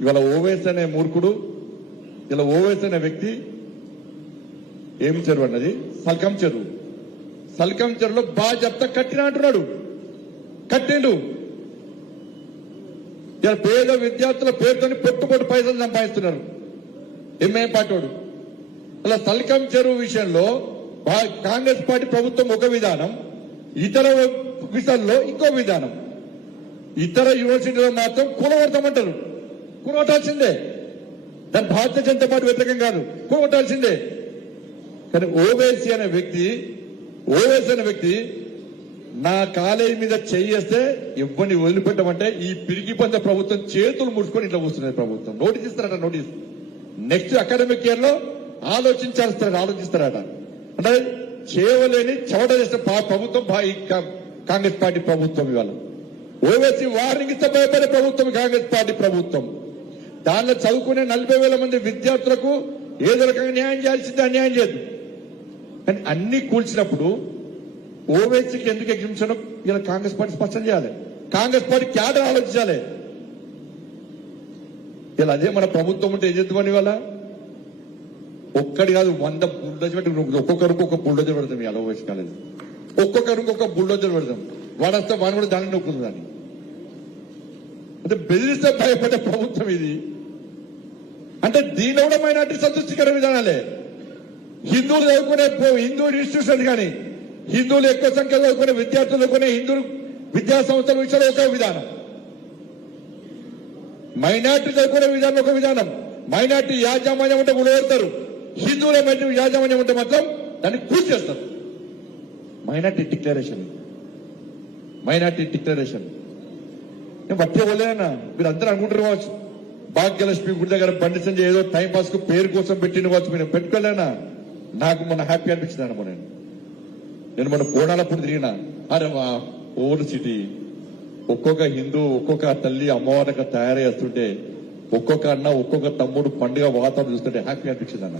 ఇవాళ ఓవైసీ అనే మూర్ఖుడు, ఇలా ఓవైసీ అనే వ్యక్తి ఏం చెరువు అన్నది సల్కం చెరువు. సల్కం చెరువులో బాధ్యత కట్టిన అంటున్నాడు. కట్టిండు. ఇలా పేద విద్యార్థుల పేరుతో పెట్టుబడి పైసలు సంపాదిస్తున్నారు ఎంఐఎం పార్టీ వాడు. అలా సల్కం చెరువు విషయంలో కాంగ్రెస్ పార్టీ ప్రభుత్వం ఒక విధానం, ఇతర విషయాల్లో ఇంకో విధానం. ఇతర యూనివర్సిటీలో మాత్రం కూలగొడతామంటారు. కూలగొట్టాల్సిందే. దాని భారతీయ జనతా పార్టీ వ్యతిరేకం కాదు, కూలగొట్టాల్సిందే. కానీ ఓవైసీ అనే వ్యక్తి నా కాలేజీ మీద చేయేస్తే ఇవ్వని వదిలిపెట్టమంటే ఈ పిరికి పంద ప్రభుత్వం చేతులు ముడుచుకొని ఇట్లా కూర్చున్నది ప్రభుత్వం. నోటీస్ ఇస్తారట. నోటీస్ నెక్స్ట్ అకాడమిక్ ఇయర్ లో ఆలోచిస్తారట. అంటే చేయలేని చవట చేసిన ప్రభుత్వం కాంగ్రెస్ పార్టీ ప్రభుత్వం. ఇవాళ ఓవైసీ వార్నింగ్ ఇస్తే భయపడే ప్రభుత్వం కాంగ్రెస్ పార్టీ ప్రభుత్వం. దానిలో చదువుకునే 40,000 మంది విద్యార్థులకు ఏదో రకంగా న్యాయం చేయాల్సిందే, అన్యాయం చేయదు. కానీ అన్ని కూల్చినప్పుడు ఓవైసీకి ఎందుకు ఎగ్జిబిషన్ ఇలా కాంగ్రెస్ పార్టీ స్పష్టం చేయాలి. కాంగ్రెస్ పార్టీ క్యాడర్ ఆలోచించాలి. ఇలా అదే మన ప్రభుత్వం ఉంటే ఏం చేద్దామని ఇవాళ ఒక్కడి కాదు 100 బుల్డోజర్ పెట్టి ఒక్కొక్కరికి ఒక బుల్డోజర్ పెడతాం. ఇలా ఓవైసీ కాలేదు. ఒక్కొక్కరికి ఒక బుల్డోజర్ పెడతాం. వాడొస్తే వాడు కూడా దాన్ని నొక్కుంది. దాన్ని అంటే బెదిరిస్తే భయపడే ప్రభుత్వం ఇది. అంటే దీనిలో కూడా మైనార్టీ సంతృష్టికర విధానాలే. హిందువులు చదువుకునే హిందూ ఇన్స్టిట్యూషన్ కానీ హిందువులు ఎక్కువ సంఖ్యలో చదువుకునే విద్యార్థులు చదువుకునే హిందూ విద్యా సంస్థల విషయంలో ఒక విధానం, మైనార్టీ చదువుకునే విధానం ఒక విధానం. మైనార్టీ యాజమాన్యం ఉంటే గుడగొడతారు, హిందువుల మధ్య యాజమాన్యం ఉంటే మాత్రం దాన్ని పూర్తి చేస్తారు. మైనార్టీ డిక్లరేషన్ నేను బట్టి ఇవ్వలేనా? మీరు అందరూ అనుకుంటారు కావచ్చు భాగ్యలక్ష్మి గుడి దగ్గర బండి సంజయ్ ఏదో టైం పాస్ కు పేరు కోసం పెట్టిన కావచ్చు. మీరు పెట్టుకోలేనా? నాకు మొన్న హ్యాపీ అనిపించింది అనుకో. నేను మన కోణాలప్పుడు తిరిగినా. అరే మా ఓల్డ్ సిటీ ఒక్కొక్క హిందూ ఒక్కొక్క తల్లి అమ్మవారిగా తయారు చేస్తుంటే ఒక్కొక్క అన్న ఒక్కొక్క తమ్ముడు పండుగ వాతావరణం చూస్తుంటే హ్యాపీ అనిపించింది అన్న.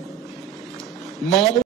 మామూలు